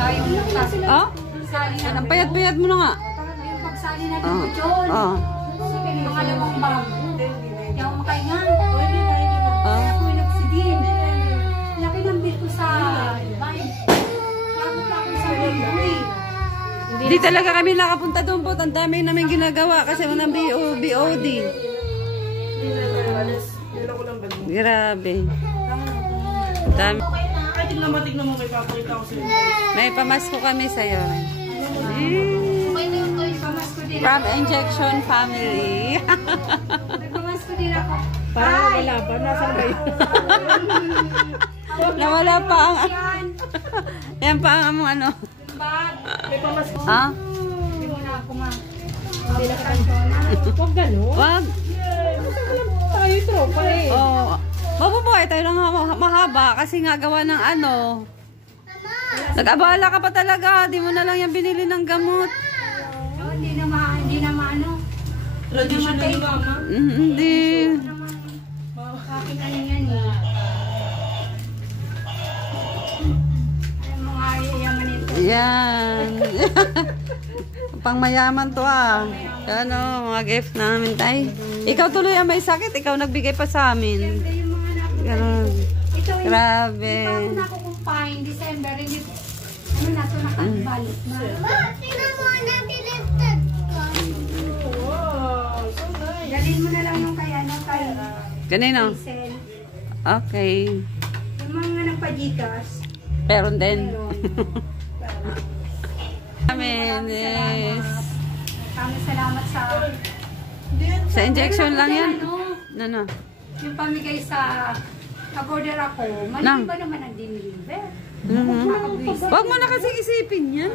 Oh? Ang payat-payat mo na nga. Yung pagsali natin ko dyan. Mga lamang bag. Hindi ako makainga. Kaya ako nagsidin. Laki ng bill ko sa bahay. Laki pa ako sa bahay. Hindi talaga kami nakapunta doon po. Ang dami namin ginagawa kasi walang BOD. Grabe. Dami. Tignan mo, may papakita ko sa'yo. May pamasko kami sa'yo. From Injection Family. May pamasko din ako. Parang wala pa. Nasaan ba yun? Nawala pa ang... Yan pa ang among ano. May pamasko. Ha? Hindi mo na ako ma. Huwag gano'n. Wag. Tayo tropa eh. Oh. Mabubuhay tayo ng mahaba kasi nga gawa ng ano. Nag-abala ka pa talaga. Di mo na lang yan binili ng gamot. Hindi na maano. Traditional ba, ma? Hindi. Aking ano yan eh. Ay, mga yayaman ito. Yan. Pang mayaman to ah. Ano, mga gift namin tayo. Ikaw tuloy ang may sakit. Ikaw nagbigay pa sa amin. Ganun. Ito, Grabe. hindi pa ako nakukumpain. December, hindi. Ano na ito, nakabalik na. Tingnan mo, nag-lifted ka. Wow, so nice. Dalhin mo na lang yung kay ano, kay Ganino? Hazel. Okay. Yung mga nagpa-Gcash. Meron din. Meron. Amen. Yes. Maraming salamat sa... Sa injection lang yan. Ano, Ano? yung pamigay sa nag-order ako, mali ba naman ang diniliver? Huwag mo na kasi isipin yan.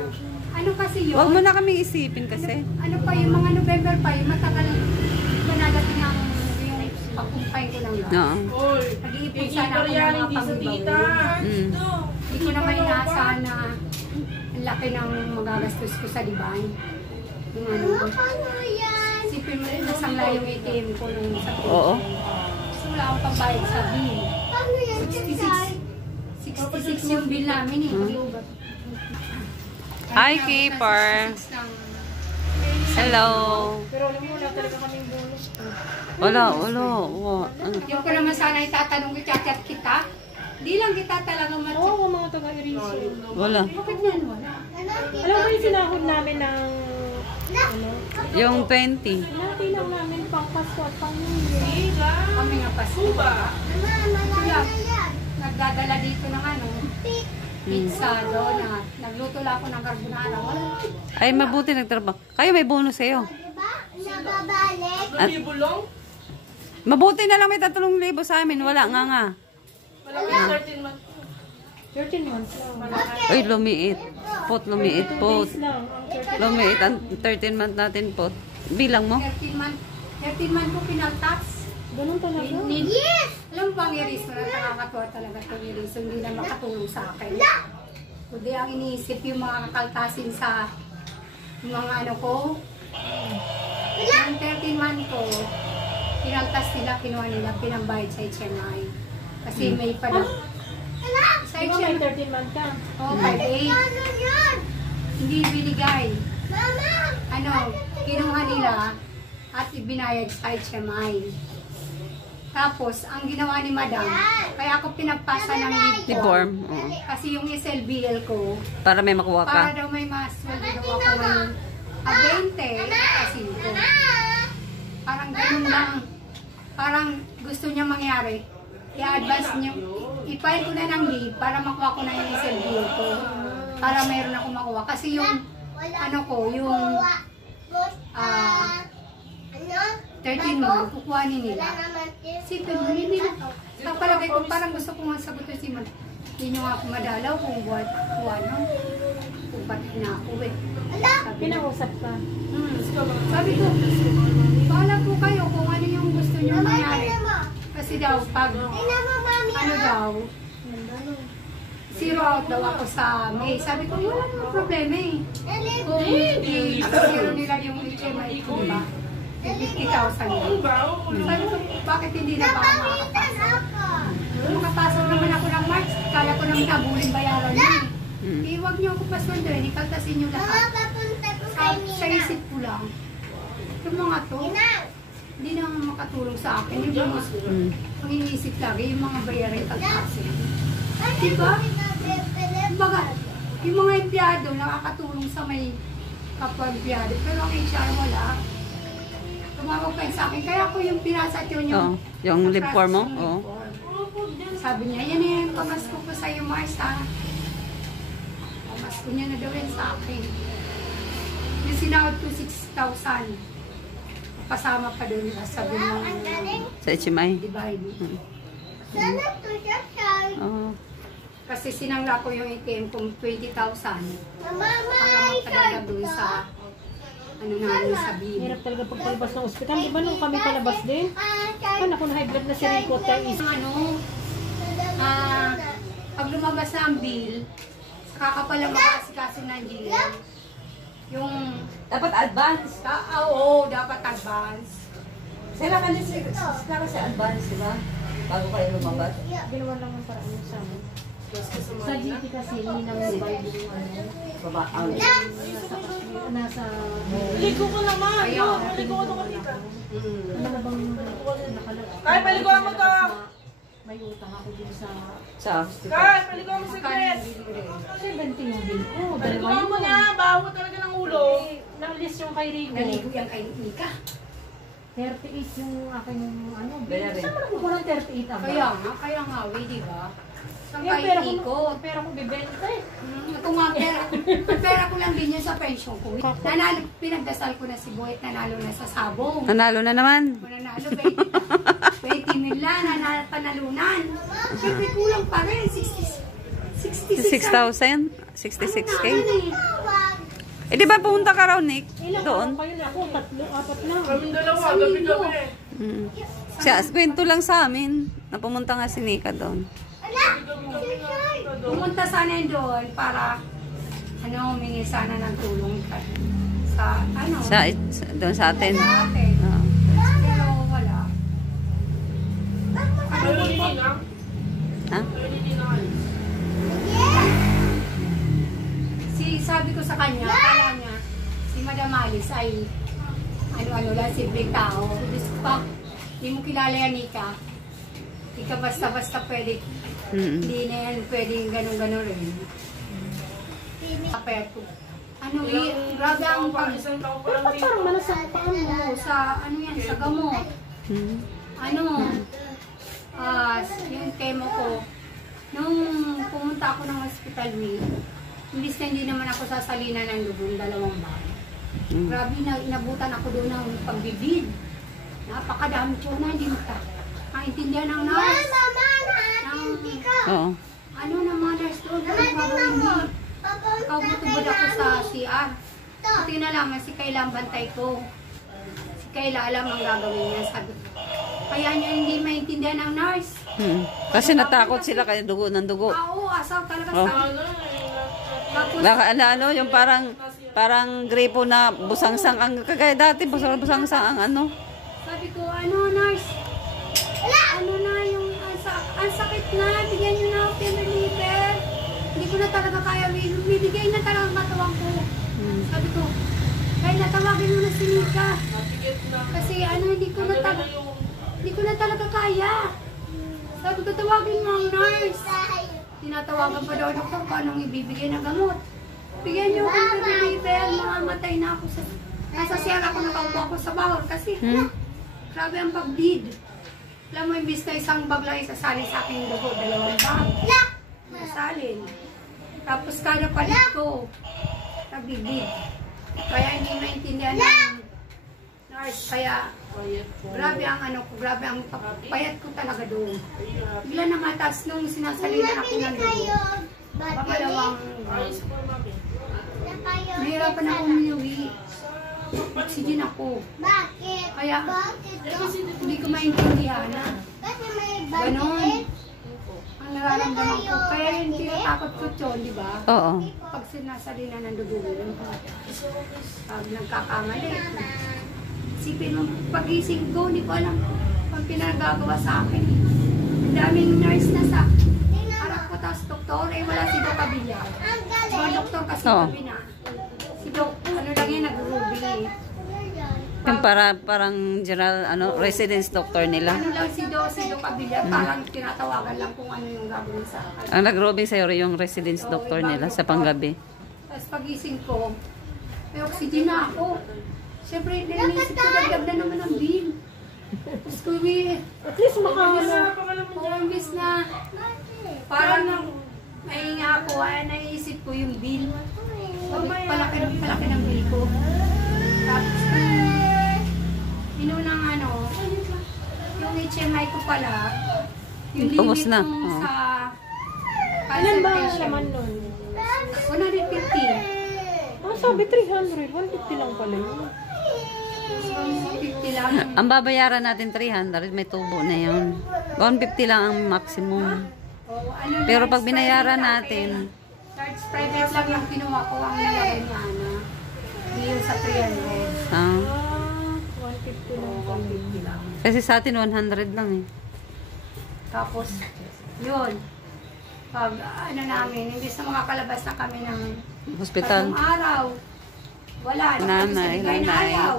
Ano kasi yun? Huwag mo na kaming isipin kasi. Ano pa yung mga November pa, yung matagal ba nadating ang yung pagkumpay ko lang lang. Oo. Nag-iipon sana ako ng mga pangbawi. Hindi ko naman inaasahan na ang laki ng magagastos ko sa Liban. Yung ano, Ano yan? sipin mo rin nasangla yung ATM ko nung sa Oo. Gusto wala akong pambayad sa bill. Ano yan? 66 yung bill namin eh. Hi, Keeper. Hello. Pero alam mo, wala talaga kaming bonus ko. Wala. Ano? Yung ko naman sana itatanong ko, chat kita. Di lang kita talaga Oo, mga taga-Iriso. Wala. Bakit yan wala? Alam mo yung sinahod namin ng... Ano? Yung 20. Natinang namin pang Pasko at pang New Year. Kami nga pasko. Mama, Nagdadala dito ng ano, pizza doon. Nagluto lang ako ng carbonara. Wala. Ay, mabuti nagtrabaho. Kayo may bonus sa'yo. diba? Nababalik. At, mabuti na lang may 3,000 sa amin. Wala nga. 13 months lang. Uy, lumiit. Lumiit. Lang. Lumiit ang 13 month natin po. Bilang mo? 13 month ko pinaltax. Ganun talaga. Yes! Alam mo bang Iris, nakakatuwa talaga itong Iris. Hindi na makatulong sa akin. Kundi ang iniisip yung mga kakaltasin sa mga ano ko. Yung 13 month ko, pinaltas nila, kinuha nila, pinambayad sa HMI. Kasi may pala. Sa Di ba may HMI, 13 month ka? oh, 5-8. Ano yan? Hindi binigay. Mama! Ano, kinuha nila at ibinayad sa HMI. Tapos, ang ginawa ni Madam, kaya ako pinagpasa ng leave Di form. form. Oo. Kasi yung SLBL ko, Para may makuha ka. para daw may mas daw ako ng 20 kasi ko. Parang ganun lang. Parang gusto niya mangyari. I-advance niyo. I-file ko na ng leave para makuha ko na yung SLBL ko. Para mayroon ako makuha. Kasi yung, ano ko, yung 13 months, kukuhanin nila. Sipin mo, hindi na. Sa palagay ko, parang gusto ko nga sagutin si Man. Hindi nyo nga ako madalaw kung buwan, ano. Kung ba't na ako eh. Sabi, Pinausap ka. sabi ko, bahala po kayo kung ano yung gusto nyo mangyari. Kasi daw, pag, ano daw, 0 out daw ako sa May. Sabi ko, wala namang problema eh. Kung i-zero nila yung HMI ko, diba? 50,000 yun. Sabi ko, bakit hindi na ba makakapasok? Makapasok naman ako ng March, kaya ko naman habulin bayaran yun. Eh, wag Huwag niyo ako pasunduin, ikaltasin niyo Mama, lahat. papunta ko Sa, kay sa Nina. isip ko lang. Yung mga to, Nina. hindi na makatulong sa akin. Yung mga ang iniisip lagi, yung mga bayarin tagtasin. Diba? Kumbaga, yung mga empleyado nakakatulong sa may kapwa empleyado. Pero ang HR wala. Tumawag kayo sa akin. Kaya ako yung pinasat yun yung... Oo, yung lip form mo? Oo. Sabi niya, yan yung pamasko ko sa'yo, Mars, ha? Pamasko niya na daw yan sa akin. Yung sinahod ko 6,000. Kasama pa doon, sabi mo, Sa HMI? divide. Sana to siya, Shai. Oo. Kasi sinangla ko yung ATM kong 20,000. Mama, Para may magpadala shirt doon ka. sa ano namin sa bill. Hirap talaga pagpalabas ng ospital. Di ba nung kami palabas din? Shirt. Ano kung high blood na si Rico tayo is... Ano, pag lumabas na ang bill, saka ka pala makasikaso ng GL. Yung, Dapat advance. oo, dapat advance. Sila kasi advance, di ba? Bago kayo lumabas. Ginawa lang ng paraan sa amin. Sa GT kasi, hindi namin bayad yung ano. Babaan. Nasa... Ligo ko naman! Kaya, Ligo ko naman dito. Ano na bang nakalagay? Kaya paliguan mo to! May utang ako din sa... Sa hospital. Kaya paliguan mo si Kaya, Chris! 70 yung bill ko. Paliguan mo niya! Baho talaga ng ulo! Na-list yung kay Rico. naligo yan kay Ika. 38 yung aking ano. Bayarin. Saan mo nakukuha ng 38 ang Kaya nga, di ba? Saan Yung kay pera ko, Iko? pera ko bibenta eh. Ito nga, pera ko lang din yun sa pension ko. Nanalo, pinagdasal ko na si Boy, nanalo na sa sabong. Nanalo na naman. Kung nanalo, 20 mil lang, nanalo panalunan. Siyempre kulang pa rin, 66. 6,000? 66K? Ano eh? Eh, di ba pumunta ka raw, Nick? Ilang Doon? kayo na ako? 3, 4 lang. Kaming dalawa, gabi-gabi eh. Mm. Siya, kwento lang sa amin. Na pumunta nga si Nika doon. Pumunta sana yun doon para humingi sana ng tulong sa Doon sa atin. sa atin. Oo. Pero wala. Kayo nininang? Ha? Kayo nininang? Sabi ko sa kanya, kala niya, si Madam Alice ay ano lang, simpleng tao. Diyos ko pa, hindi mo kilala yan, Nika. Hindi ka basta-basta pwede, hindi na yan pwedeng ganun-ganun rin. Aperto. Grabe ang pag... Isang taon pa lang Ba't parang manasang paan mo? Sa, sa gamot. Mm. Yung chemo ko, nung pumunta ako ng hospital week, imbis na hindi naman ako sasalina ng lubong, 2 buwan. Grabe, inabutan ako doon ng pagbibid. Napakadami ko na, hindi makaintindihan ng nurse. Oo. Ng mga nurse doon, kung gagawin mo. Kaubutubod ako sa CR. Ito yung nalaman, si Kayla ang bantay ko. Si Kayla alam ang gagawin niya. Sabi ko, kaya niya hindi maintindihan ng nurse. Kasi natakot sila kaya dugo ng dugo. Oo, asaw talaga Oh. sa... Tapos, Ano, yung parang gripo na busangsang ang kagaya dati, busangsang ang ano. sabi ko, nurse? Ano na yung... Ang sakit na, bigyan niyo na ako pain reliever. Hindi ko na talaga kaya, bibigay na talaga ang katawan ko. Sabi ko, kaya natawagin mo na si Nika. Kasi hindi ko na talaga kaya. Sabi ko, tawagin mo ang nurse. Tinatawagan pa daw doktor kung anong ibibigay na gamot. Bigyan niyo ako ng reliever, mamamatay na ako sa... Nasa siyara ako, nakaupo ako sa bawal kasi grabe ang pag-bleed. Alam mo, imbis na isang bag lang isasalin sa akin yung dugo, 2 bag. Nasalin. Tapos kada palit ko, nag-bleed. Kaya hindi maintindihan ng nurse. Kaya grabe ang grabe ang payat ko talaga doon. Bigla na matas nung sinasalinan ako ng dugo. Pamalawang nahirapan akong umuwi. Oxygen ako. Bakit? Kaya Bakit? hindi ko maintindihan na Kasi may ganon bakit? ang nararamdaman ko. Kaya yung tinatakot ko yun, di ba? Oo. Pag sinasalina ng dugo, pag nagkakamali. Isipin mo, pagising ko, hindi ko alam pag pinagagawa sa akin. Ang daming nurse na sa harap ko, tapos doktor, wala si Doc Abilla. Ang Mga galing. doktor kasi Oo. gabi na. Si Doc, ano lang yan, nag-ruby. Yung parang general, residence doctor nila. Ano lang si Doc Abila, parang tinatawagan lang kung ano yung gagawin sa akin. Ang nag-robing sa'yo yung residence doctor nila sa panggabi. Tapos pagising ko, may oxygen na ako. Siyempre, naisip ko, dagdag na naman ang bill. Tapos ko, At least imbis na, parang may nga ako, naisip ko yung bill. Palaki ng bill ko. Tapos, inunang yung HMI ko pala, yung Ubus limit na. nung Oo. sa Ilan ba ang consultation. laman nun? 150. Ah, sabi 300. 150 lang pala yun. 150 lang. Ang babayaran natin 300, may tubo na yun. 150 lang ang maximum. Oh, ano Pero na, pag binayaran private natin, Charge private lang yung kinuha ko, ang nilagay niya, Hindi yung sa 300. ah, 150 lang pala. kasi sa atin 100 lang eh. Tapos, yun. Pag namin, hindi na makakalabas na kami ng Hospital. 3 araw. Wala. Nanay. Ayaw.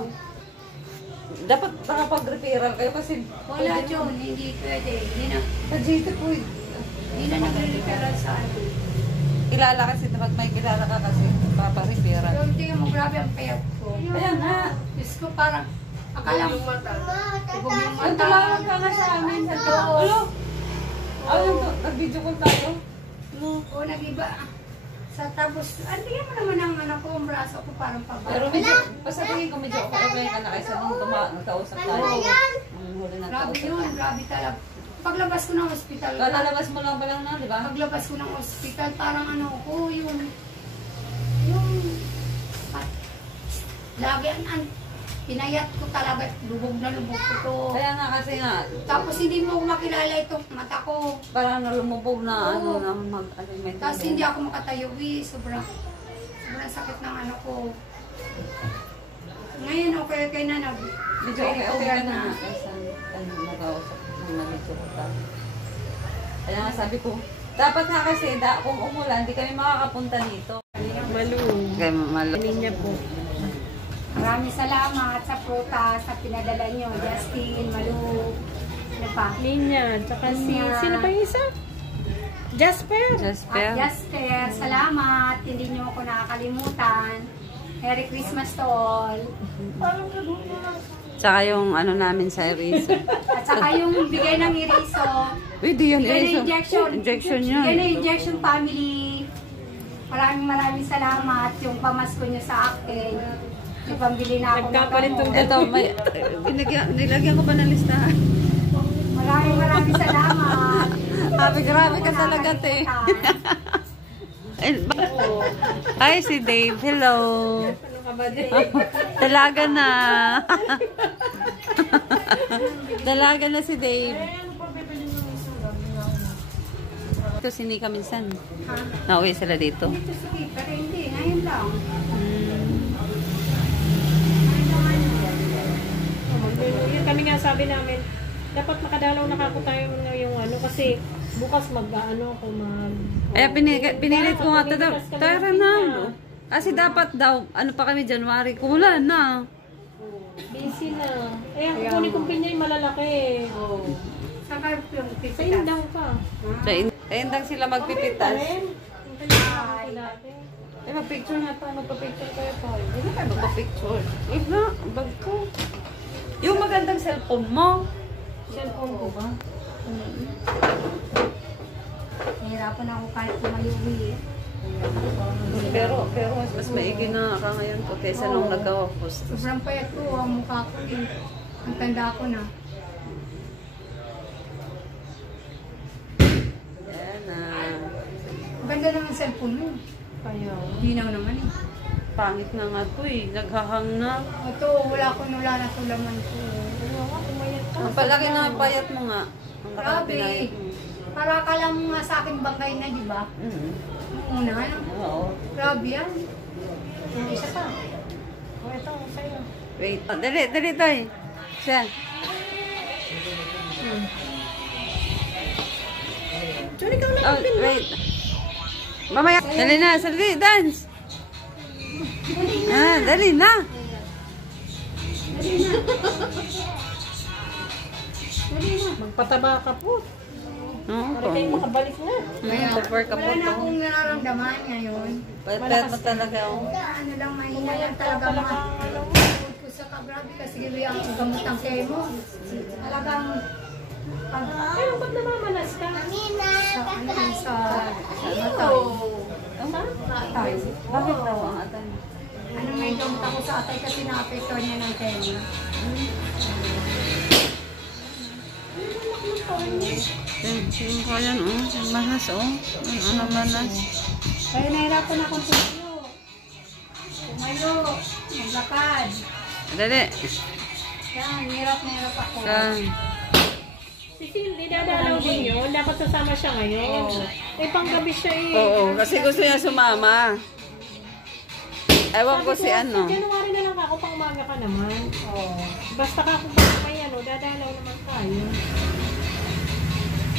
Dapat nakapag-referral kayo kasi Wala, John. Hindi pwede. Hindi na, Kajito po. hindi na nagre-referral sa ano. Kilala kasi, dapat may kilala ka kasi papareferral. Pero tingnan mo, grabe ang payat ko. Kaya nga. Diyos ko, parang, akala mo, tubog yung mata. Tumawag ka nga sa amin sa tao. Nag-video call tayo. O, nag-iba. Tapos, tingnan mo naman ang anak ko, ang braso ko parang pababa. Pero medyo, basta tingin ko medyo okay ka na kaysa nung nagkausap tayo. Huli ng Grabe kausap yun, tayo. grabe talaga. Paglabas ko ng ospital, Kalalabas mo lang ba lang na, di ba? paglabas ko ng ospital, parang ano ko, yung, lagi pinayat ko talaga, lubog na lubog ko to. Kaya nga kasi nga, Tapos hindi mo ako makilala itong mata ko. parang nalumubog na Oo. na mag-alimentation. Tapos hindi ako makatayo, sobrang sakit ng ano ko. Ngayon, okay na Medyo okay ka na. Kaysa nag-kausap nung nag-video call tayo. Kaya nga sabi ko, dapat nga kasi, kung umulan, di kami makakapunta dito. Malu. Kaya malo. Linya po. Maraming salamat sa prutas na pinadala nyo. Justin, Malu, ano pa? Linya. Tsaka si... Linya. Sino pa yung isa? Jasper. Jasper. Justin, salamat. Hindi nyo ako nakakalimutan. Merry Christmas to all. Tsaka yung ano namin sa Erizo. At saka yung bigay ng Iriso. Uy, di yan Bigay ng Erizo. injection. Injection Bigay yun. ng injection family. Maraming salamat. Yung pamasko nyo sa akin. Yung pambili na ako ng Nagkapalit gamot. tong- Ito, may, nilagyan ko pa ng listahan. Maraming salamat. Happy, grabe ka talaga, te. Hi, si Dave. Hello. Ano ka ba din? Dalaga na. Dalaga na si Dave. Ito si Nika minsan. Nauwi sila dito. Dito sige, pero hindi. Ngayon lang. Yun kami nga sabi namin, dapat makadalaw na kako tayo yung ano kasi bukas mag-ano ako Kaya pinilit ko nga ito. Tara na. Kasi dapat daw, ano pa kami, January. Kumulan na. busy na. Eh, ang kukunin kong pinya yung malalaki. Saan kayo yung Sa pipitas? indang ka. Sa indang sila magpipitas. Hi. Eh, mag-picture na tayo. Magpa-picture kayo pa. Hindi na kayo magpa-picture. Wait na, ang bag ko. Yung magandang cellphone mo. Cellphone ko ba? Nahirapan ako kahit tumayuwi eh. Pero mas maigi na ka ngayon ko kaysa nung nagka-post. Sobrang payat ko, ang mukha ko eh. Ang tanda ko na. Yan na. Ang ganda naman ang cellphone mo. Kaya. Dinaw naman eh. Pangit na nga to eh. Naghahang na. Ito, wala na tulaman ko. Ang palaki na ang payat mo nga. Ang Grabe. pinayat mo. Para akala mo nga sa akin bangkay na, di ba? Nung una, ano? Oo. Grabe yan. Yung isa pa. O, ito, sa'yo. Wait. Dali tayo. Siya. Sorry ka Oh, wait. Mamaya. Dali na. Dali, dance. Dali na. Magpataba ka po. Oo Para po. kayo makabalik na. Super ka po Wala na to. akong nararamdaman ngayon. Pwede mo talaga. Oh. Ano lang, mahina lang talaga Talaga, mga ano, tungkol ko sa kabrabi kasi yung gamot ng chemo. Talagang Pero ba't namamanas ka? Nina, sa matay. Atay. Bakit daw ang atan? Ano may gamot ako sa atay kasi naapektuhan niya ng chemo. Yung ko yan, oh. Yung manas, oh. Ano manas? Kaya nahirapan akong tumayo, maglakad. Dali. Yan, hirap na hirap ako. Yan. Si Cindy, dadalaw din yun. Dapat sasama siya ngayon. Eh, panggabi siya eh. Oo, kasi gusto niya sumama. Ewan ko si Sa ano. January na lang ako, pang umaga ka naman. Basta ka kung baka may ano, dadalaw naman tayo.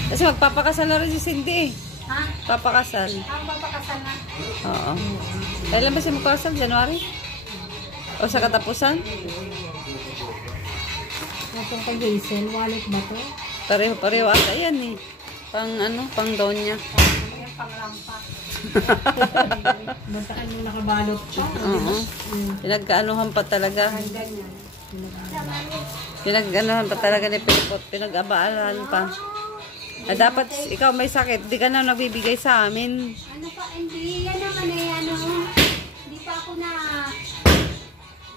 Kasi magpapakasal na rin si Cindy. Ha? Papakasal. Ang papakasal na. Oo. Kailan ba siya magpapakasal? January? O sa katapusan? Itong kay Hazel, wallet ba to? Pareho ata yan eh. Pang ano, pang donya. Yung panglampa. Bantaan yung nakabalot siya. Oo. Pinagkaanuhan pa talaga. Ganyan. Pinag-anuhan pa talaga ni Pilipot. Pinag-abaalan pa. Dapat ikaw may sakit. Di ka na nagbibigay sa amin. Ano pa, hindi yan naman eh, ano, hindi pa ako na,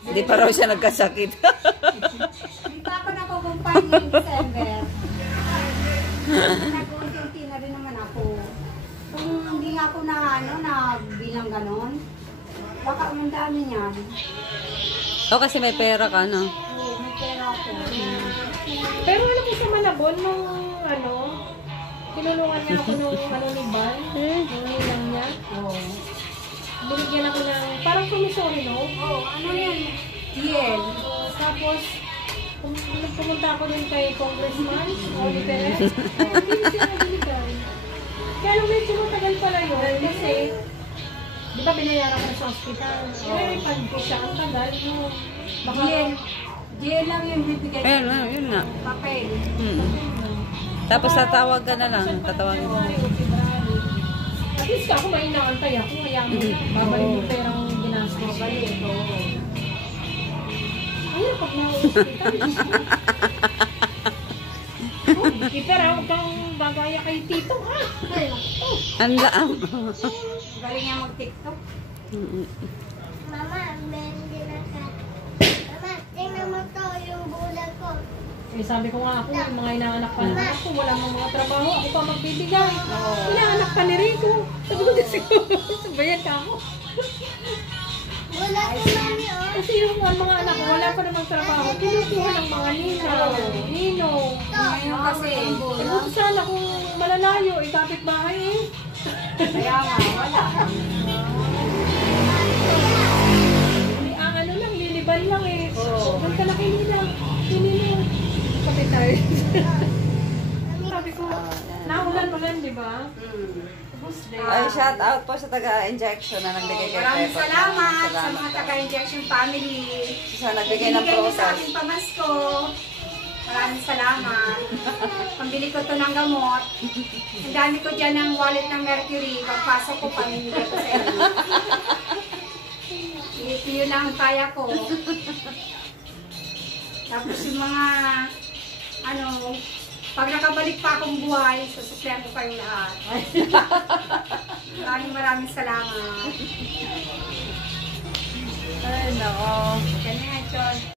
Hindi pa raw siya nagkasakit. hindi pa ako nakukumpay ng December. Nag-unti-unti na rin naman ako. Kung hindi nga ako na, ano, na bilang ganon, baka ang dami niyan. O kasi may pera ka, no? Oo, may pera ako. Pero alam mo sa Malabon, nung ano, tinulungan niya ako nung ano ni Ban, nung nilang niya. Oo. Binigyan ako ng, parang promissory, no? Oo, ano yan? Yel. Tapos, pumunta ako dun kay Congressman, Oli Perez. Hindi siya nabinigay. Kaya nung medyo matagal pala yun, kasi, di ba binayaran ko sa hospital? I-refund ko siya, ang tagal, no? Baka, Yel. Yel lang yung bibigay. Ayun, yun na. Papel. Tapos tatawag ka na lang. Tatawagin mo. January o February. At least ako may inaantay ako, kaya mo na. Babalik yung perang ginastos. Babalik, oo. Ayun, pag na-hospital. Keeper, huwag kang bagaya kay Tito, ha? Ang laam. Galing niya mag-tiktok. Mama, meron din ako. Mama, tingnan mo to yung bulag ko. Eh, sabi ko nga ako, yung mga inaanak pa na ako, wala mang mga trabaho, ako pa magbibigay. Inaanak pa ni Rico. Sabi ko kasi ko, sabayan ka ako. Bulag ko, mami, oh. Kasi yung mga anak ko, wala pa namang trabaho. Kinukuha ng mga ninong. Ngayon kasi, Buto sana kung malalayo, ikapit bahay eh. kaya nga, wala. Ang ano lang, liliban lang eh. Doon ka na kay Nina. Nina. Kapit tayo. Sabi ko, naulan-ulan, di ba? Ay, shout out po sa taga-injection na nagbigay kay Maraming Pepper. salamat sa Salamat mga po. taga-injection family. Sa nagbigay ng Binigay niyo sa process. aking pamasko. Maraming salamat. Pambili ko to ng gamot. Ang dami ko dyan ng wallet ng Mercury. Pagpasok ko, pamimigay ko sa inyo. Ito yun lang ang kaya ko. Tapos yung mga, ano, pag nakabalik pa akong buhay, susuklihan ko kayong lahat. Maraming salamat. Ay, nako. Ganyan, Chon.